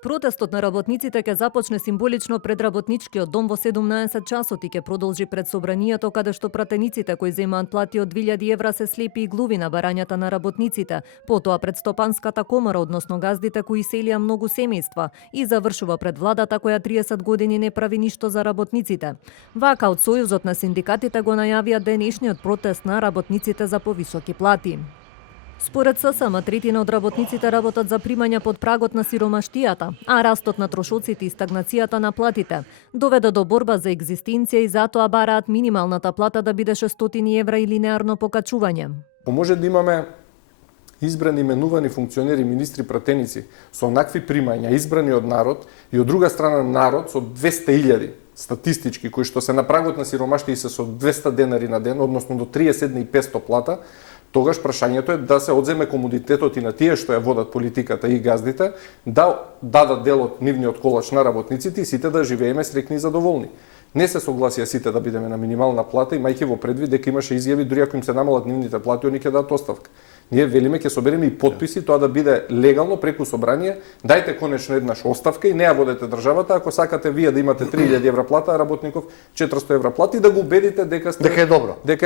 Протестот на работниците ќе започне символично пред работничкиот дом во 17 часот и ќе продолжи пред собранието, каде што пратениците кои земаат плати од 2000 евра се слепи и глуви на барањата на работниците, потоа пред Стопанската комора, односно газдите кои селија многу семејства, и завршува пред владата која 30 години не прави ништо за работниците. Вака од Сојузот на синдикатите го најавија денешниот протест на работниците за повисоки плати. Според ССМ, третина од работниците работат за примања под прагот на сиромаштијата, а растот на трошоците и стагнацијата на платите доведе до борба за екзистенција и затоа бараат минималната плата да биде 600 евра и линеарно покачување. Може да имаме избрани, именувани функционери, министри, пратеници со онакви примања, избрани од народ, и од друга страна народ со 200.000 статистички кои што се на прагот на сиромаштија и се со 200 денари на ден, односно до 30.500 плата, тогаш прашањето е да се одземе комодитетот и на тие што ја водат политиката и газдите, да дадат дел од нивниот колач на работниците и сите да живееме среќни и задоволни. Не се согласија сите да бидеме на минимална плата, имајќи во предвид дека имаше изјави дури ако им се намалат нивните плати, они ќе дадат оставка. Ние велиме ќе собереме и потписи тоа да биде легално преку собрание, дајте конечно еднаш оставка и не ја водете државата ако сакате вие да имате 3000 евра плата, а работников 400 евра плата и да го убедите дека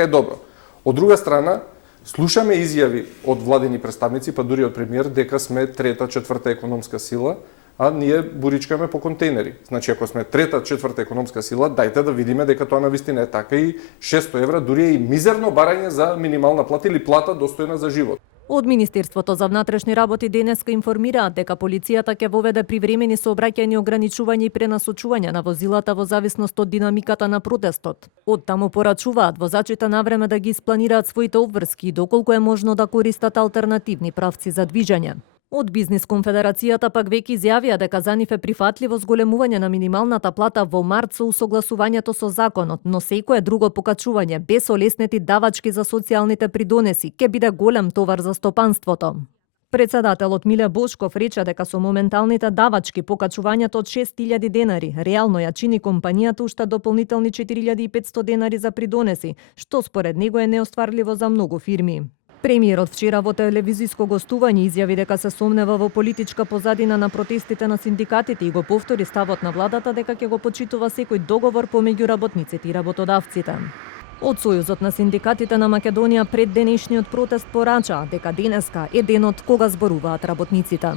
е добро. Од друга страна, слушаме изјави од владени представници, па дури од премиер, дека сме трета, четврта економска сила, а ние буричкаме по контейнери. Значи, ако сме трета, четврта економска сила, дајте да видиме дека тоа навистина е така и 600 евра дури е и мизерно барање за минимална плата или плата достојна за живот. Од Министерството за внатрешни работи денеска информираат дека полицијата ќе воведе привремени сообраќајни ограничувања и пренасочувања на возилата во зависност од динамиката на протестот. Од таму порачуваат возачите навреме да ги испланираат своите обврски и доколку е можно да користат алтернативни правци за движење. Од Бизнис конфедерацијата пак веќе изјавија дека за нив е прифатливо зголемување на минималната плата во март со усогласувањето со законот, но секое друго покачување без олеснети давачки за социјалните придонеси ќе биде голем товар за стопанството. Председателот Миле Бошков рече дека со моменталните давачки покачувањето од 6000 денари реално ја чини компанијата уште дополнителни 4500 денари за придонеси, што според него е неостварливо за многу фирми. Премиерот вчера во телевизиско гостување изјави дека се сомнева во политичка позадина на протестите на синдикатите и го повтори ставот на владата дека ќе го почитува секој договор помеѓу работниците и работодавците. Од Сојузот на синдикатите на Македонија пред денешниот протест порача дека денеска е денот кога зборуваат работниците.